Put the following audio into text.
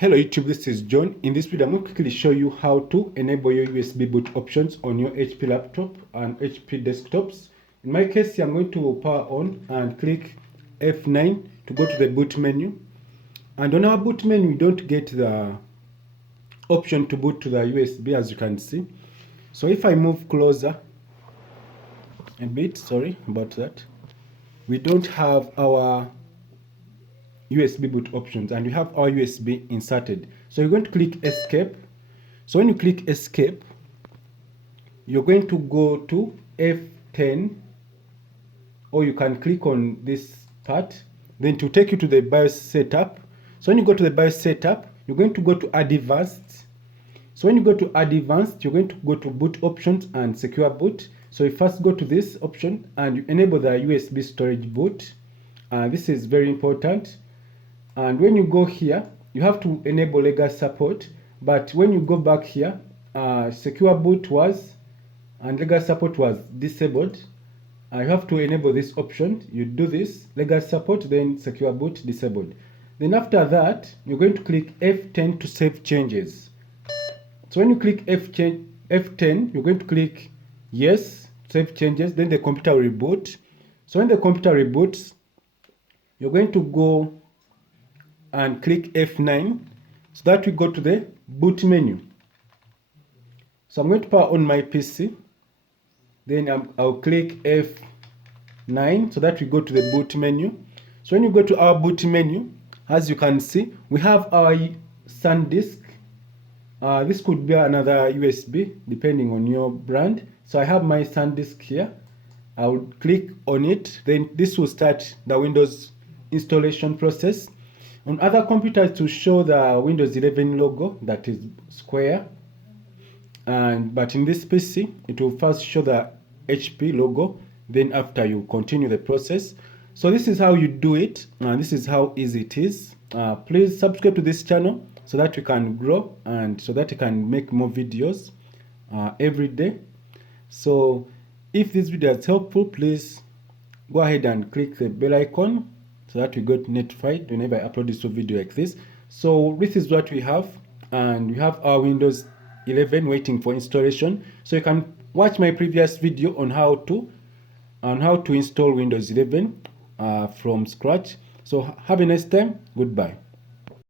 Hello YouTube, this is John. In this video, I'm going to quickly show you how to enable your USB boot options on your HP laptop and HP desktops. In my case, I'm going to power on and click F9 to go to the boot menu. And on our boot menu, we don't get the option to boot to the USB, as you can see. So if I move closer a bit, sorry about that, we don't have our USB boot options, and you have our USB inserted. So you're going to click escape. So when you click escape, you're going to go to F10, or you can click on this part, then to take you to the BIOS setup. So when you go to the BIOS setup, you're going to go to advanced. So when you go to advanced, you're going to go to boot options and secure boot. So you first go to this option and you enable the USB storage boot. This is very important. And when you go here, you have to enable legacy support. But when you go back here, secure boot was, and legacy support was disabled. You have to enable this option. You do this, legacy support, then secure boot disabled. Then after that, you're going to click F10 to save changes. So when you click F10, you're going to click yes, save changes, then the computer will reboot. So when the computer reboots, you're going to go and click F9 so that we go to the boot menu. So I'm going to power on my PC, then I'll click F9 so that we go to the boot menu. So when you go to our boot menu, as you can see, we have our SanDisk. This could be another USB depending on your brand. So I have my SanDisk here. I'll click on it, then this will start the Windows installation process. On other computers, to show the Windows 11 logo that is square, but in this PC it will first show the HP logo, then after you continue the process. So this is how you do it, and this is how easy it is. Please subscribe to this channel so that we can grow and so that we can make more videos every day. So if this video is helpful, please go ahead and click the bell icon so that we get notified whenever I upload this video like this. So this is what we have, and we have our Windows 11 waiting for installation. So you can watch my previous video on how to install Windows 11 from scratch. So have a nice time. Goodbye.